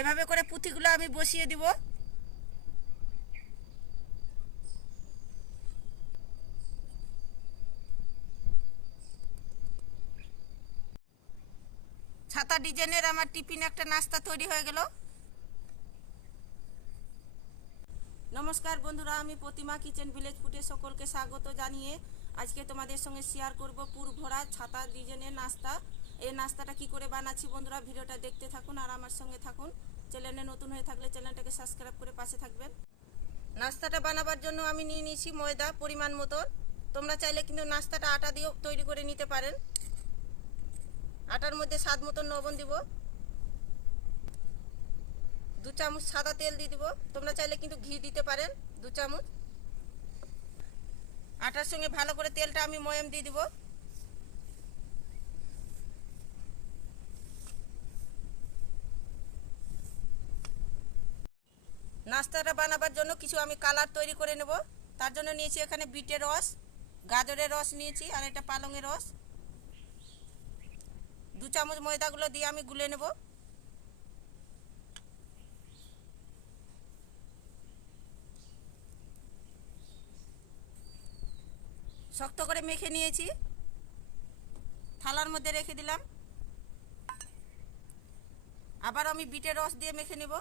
এভাবে করে পুঁথিগুলো আমি বসিয়ে দিব। ছাতা ডিজাইনের আমার টিফিন একটা নাস্তা তৈরি হয়ে গেল। নমস্কার বন্ধুরা, আমি প্রতিমা কিচেন ভিলেজ ফুটে সকলকে স্বাগত জানিয়ে আজকে তোমাদের সঙ্গে শেয়ার করব পুর ভরা ছাতা ডিজাইনের নাস্তা। এই নাস্তাটা কি করে বানাচ্ছি বন্ধুরা, ভিডিওটা দেখতে থাকুন আর আমার সঙ্গে থাকুন। চ্যানেলে নতুন হয়ে থাকলে চ্যানেলটাকে সাবস্ক্রাইব করে পাশে থাকবেন। নাস্তাটা বানাবার জন্য আমি নিয়ে নিয়েছি ময়দা, পরিমাণ মতো। তোমরা চাইলে কিন্তু নাস্তাটা আটা দিয়েও তৈরি করে নিতে পারেন। আটার মধ্যে স্বাদ মতন লবণ দিব। দু চামচ সাদা তেল দিয়ে দিব। তোমরা চাইলে কিন্তু ঘি দিতে পারেন দু চামচ। আটার সঙ্গে ভালো করে তেলটা আমি ময়াম দিয়ে দিব। নাস্তাটা বানাবার জন্য কিছু আমি কালার তৈরি করে নেব। তার জন্য নিয়েছি এখানে বিটের রস, গাজরের রস নিয়েছি আর এটা পালংয়ের রস। দু চামচ ময়দাগুলো দিয়ে আমি গুলে নেব। শক্ত করে মেখে নিয়েছি। থালার মধ্যে রেখে দিলাম। আবার আমি বিটের রস দিয়ে মেখে নেব।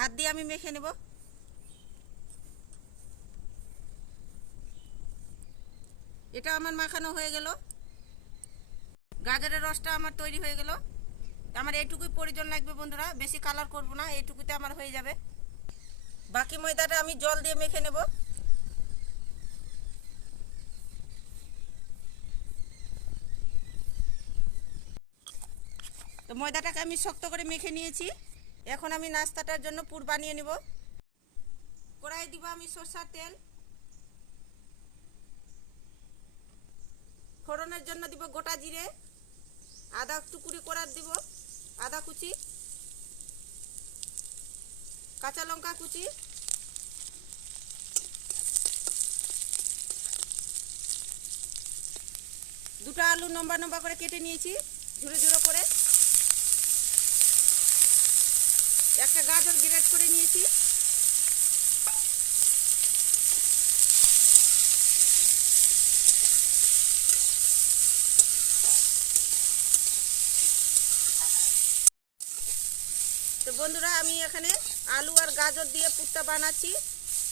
হাত দিয়ে আমি মেখে নেব। এটা আমার মাখানো হয়ে গেল। গাজরের রসটা আমার তৈরি হয়ে গেল। আমার এইটুকুই প্রয়োজন লাগবে বন্ধুরা, বেশি কালার করব না, এইটুকুতে আমার হয়ে যাবে। বাকি ময়দাটা আমি জল দিয়ে মেখে নেব। তো ময়দাটাকে আমি শক্ত করে মেখে নিয়েছি। এখন আমি নাস্তাটার জন্য পুর বানিয়ে নেব। কড়াই দিব আমি সরষার তেল। ফোড়নের জন্য দিব গোটা জিরে। আদা টুকুরি করার দিব, আদা কুচি। কাঁচা লঙ্কা কুচি। দুটো আলু লম্বা লম্বা করে কেটে নিয়েছি, ঝুড়ো ঝুড়ো করে। একটা গাজর গ্রেট করে নিয়েছি। তো বন্ধুরা, আমি এখানে আলু আর গাজর দিয়ে পুরটা বানাচ্ছি।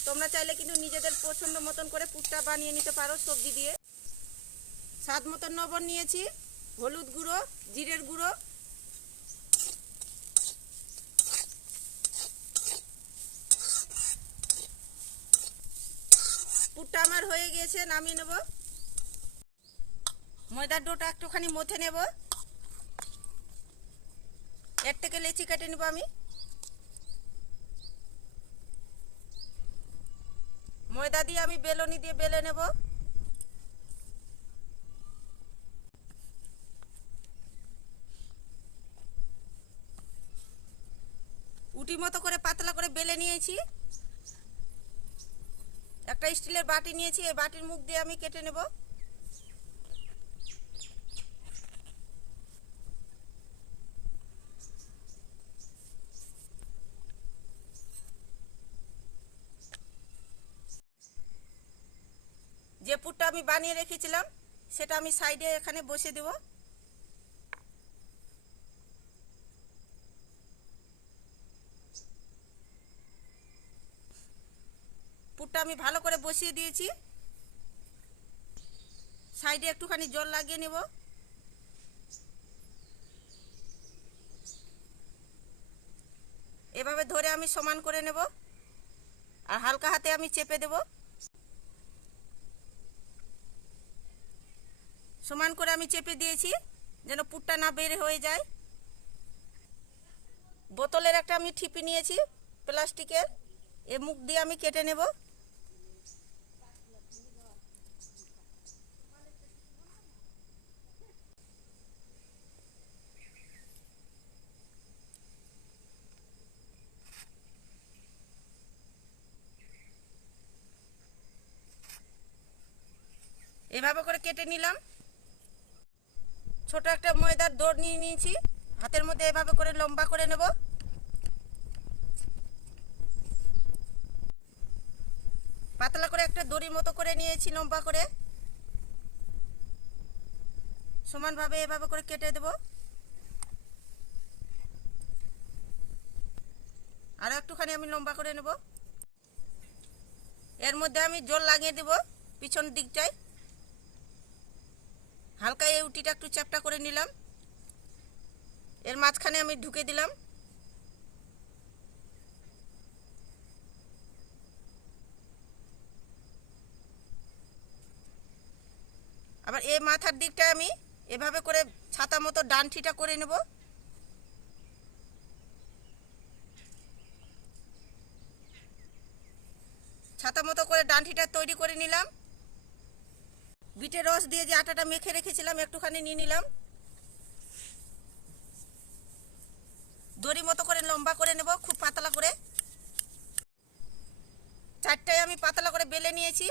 তোমরা চাইলে কিন্তু নিজেদের পছন্দ মতন করে পুরটা বানিয়ে নিতে পারো সবজি দিয়ে। স্বাদ মতন লবণ নিয়েছি, হলুদ গুঁড়ো, জিরের গুঁড়ো পুরটা আমার হয়ে গিয়েছে, নামিয়ে নেব। ময়দার ডোটা একটুখানি মথে নেব। এর থেকে লেচি কেটে নেব আমি। ময়দা দিয়ে আমি বেলনি দিয়ে বেলে নেব। উটি মতো করে পাতলা করে বেলে নিয়েছি। একটা স্টিলের বাটি নিয়েছি, এই বাটির মুখ দিয়ে আমি কেটে নেব। যে পুরটা আমি বানিয়ে রেখেছিলাম, সেটা আমি সাইডে এখানে বসে দেব। পুরটা আমি ভালো করে বসিয়ে দিয়েছি। সাইডে একটুখানি জল লাগিয়ে নেব। এভাবে ধরে আমি সমান করে নেব। আর হালকা হাতে আমি চেপে দেব। সমান করে আমি চেপে দিয়েছি, যেন পুটটা না বের হয়ে যায়। বোতলের একটা আমি ঠিপি নিয়েছি, প্লাস্টিকের। এ মুখ দিয়ে আমি কেটে নেব। এভাবে করে কেটে নিলাম। ছোট একটা ময়দার দৌড় নিয়ে নিয়েছি। হাতের মধ্যে এভাবে করে লম্বা করে নেব। পাতলা করে একটা দড়ির মতো করে নিয়েছি, লম্বা করে। সমানভাবে এভাবে করে কেটে দেব। আর একটুখানি আমি লম্বা করে নেব। এর মধ্যে আমি জল লাগিয়ে দেব পিছন দিকটায়। হালকা এই উটিটা একটু চ্যাপটা করে নিলাম। এর মাঝখানে আমি ঢুকে দিলাম। আবার এই মাথার দিকটা আমি এভাবে করে ছাতা মতো ডানঠিটা করে নেব। ছাতা মতো করে ডানঠিটা তৈরি করে নিলাম। বিটের রস দিয়ে যে আটাটা মেখে রেখেছিলাম, একটুখানি নিয়ে নিলাম। দড়ি মতো করে লম্বা করে নেব, খুব পাতলা করে। চারটায় আমি পাতলা করে বেলে নিয়েছি।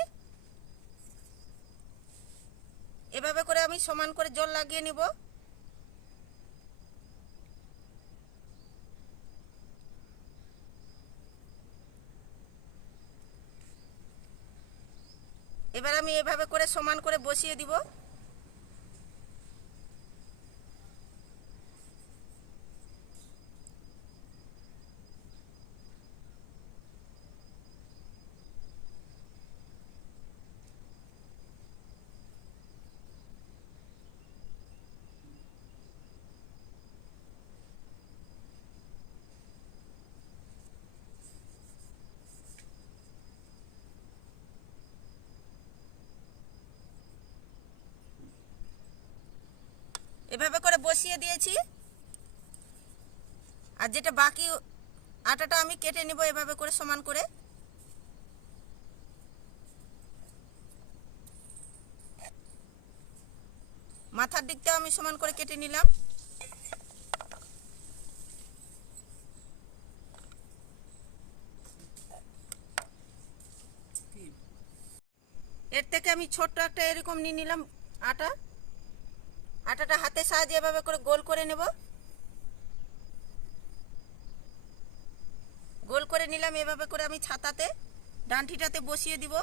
এভাবে করে আমি সমান করে জল লাগিয়ে নিব। এবার আমি এভাবে করে সমান করে বসিয়ে দিব। এভাবে করে বসিয়ে দিয়েছি। আর যেটা বাকি, আটাটা আমি কেটে নিব এভাবে করে সমান করে। মাথার দিকটা আমি সমান করে কেটে নিলাম। এর থেকে আমি ছোট্ট একটা এরকম নিয়ে নিলাম আটা। আটাটা হাতের সাহায্যে এভাবে করে গোল করে নেব। গোল করে নিলাম, এভাবে করে আমি ছাতাতে ডান্ঠিটাতে বসিয়ে দিব।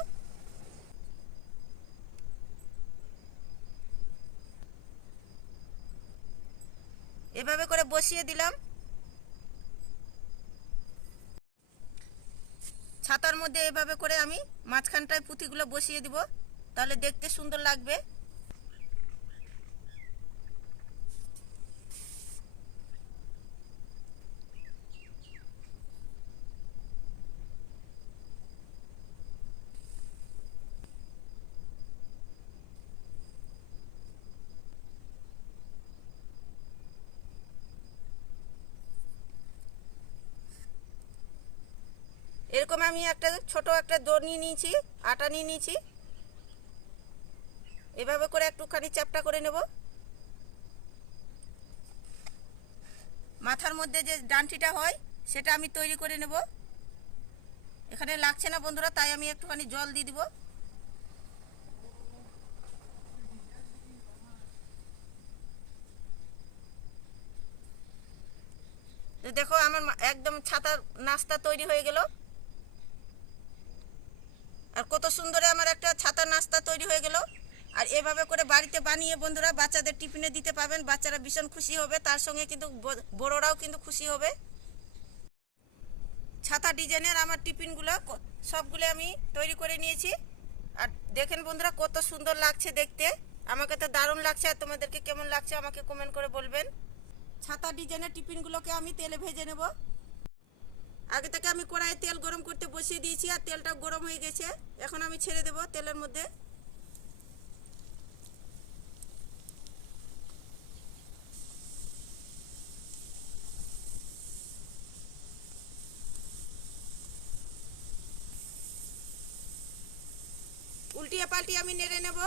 এভাবে করে বসিয়ে দিলাম। ছাতার মধ্যে এভাবে করে আমি মাঝখানটায় পুঁথিগুলো বসিয়ে দিব, তাহলে দেখতে সুন্দর লাগবে। এরকম আমি একটা ছোট একটা দৌড় নিয়ে নিয়েছি, আটা নিয়ে নিয়েছি। এভাবে করে একটুখানি চ্যাপটা করে নেব। মাথার মধ্যে যে ডান্টিটা হয়, সেটা আমি তৈরি করে নেব। এখানে লাগছে না বন্ধুরা, তাই আমি একটুখানি জল দিয়ে দিব। দেখো আমার একদম ছাতার নাস্তা তৈরি হয়ে গেল। আর কত সুন্দরে আমার একটা ছাতা নাস্তা তৈরি হয়ে গেল। আর এভাবে করে বাড়িতে বানিয়ে বন্ধুরা, বাচ্চাদের টিফিনে দিতে পাবেন, বাচ্চারা ভীষণ খুশি হবে, তার সঙ্গে কিন্তু বড়রাও কিন্তু খুশি হবে। ছাতা ডিজাইনের আমার টিফিনগুলো সবগুলো আমি তৈরি করে নিয়েছি। আর দেখেন বন্ধুরা, কত সুন্দর লাগছে দেখতে। আমাকে তো দারুণ লাগছে, আর তোমাদেরকে কেমন লাগছে আমাকে কমেন্ট করে বলবেন। ছাতা ডিজাইনের টিফিনগুলোকে আমি তেলে ভেজে নেব। আগে থেকে আমি কড়াইয়ে তেল গরম করতে বসিয়ে দিয়েছি আর তেলটা গরম হয়ে গেছে। এখন আমি ছেড়ে দেব তেলের মধ্যে। উল্টিয়ে পাল্টিয়ে আমি নেড়ে নেব।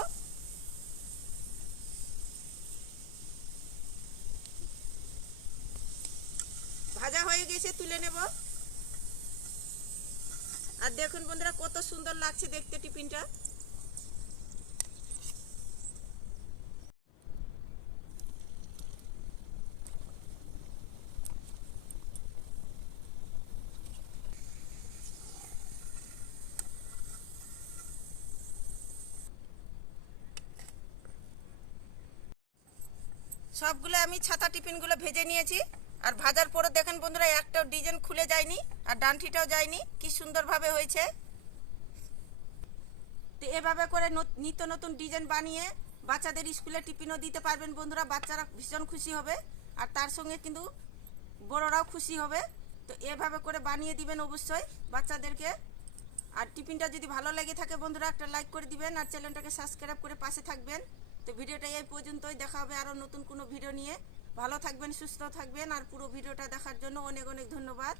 ভাজা হয়ে গেছে, তুলে নেব। আর দেখুন বন্ধুরা কত সুন্দর লাগছে দেখতে টিফিনটা। সবগুলো আমি ছাতা টিফিনগুলো ভেজে নিয়েছি। আর ভাজার পরে দেখেন বন্ধুরা, একটাও ডিজাইন খুলে যায়নি আর ডান্ঠিটাও যায়নি। কি সুন্দরভাবে হয়েছে। তো এভাবে করে নত- নিত্য নতুন ডিজাইন বানিয়ে বাচ্চাদের স্কুলে টিফিনও দিতে পারবেন বন্ধুরা, বাচ্চারা ভীষণ খুশি হবে আর তার সঙ্গে কিন্তু বড়রাও খুশি হবে। তো এভাবে করে বানিয়ে দিবেন অবশ্যই বাচ্চাদেরকে। আর টিফিনটা যদি ভালো লেগে থাকে বন্ধুরা, একটা লাইক করে দিবেন আর চ্যানেলটাকে সাবস্ক্রাইব করে পাশে থাকবেন। তো ভিডিওটা এই পর্যন্তই, দেখা হবে আরও নতুন কোনো ভিডিও নিয়ে। ভালো থাকবেন সুস্থ থাকবেন আর পুরো ভিডিওটা দেখার জন্য অনেক অনেক ধন্যবাদ।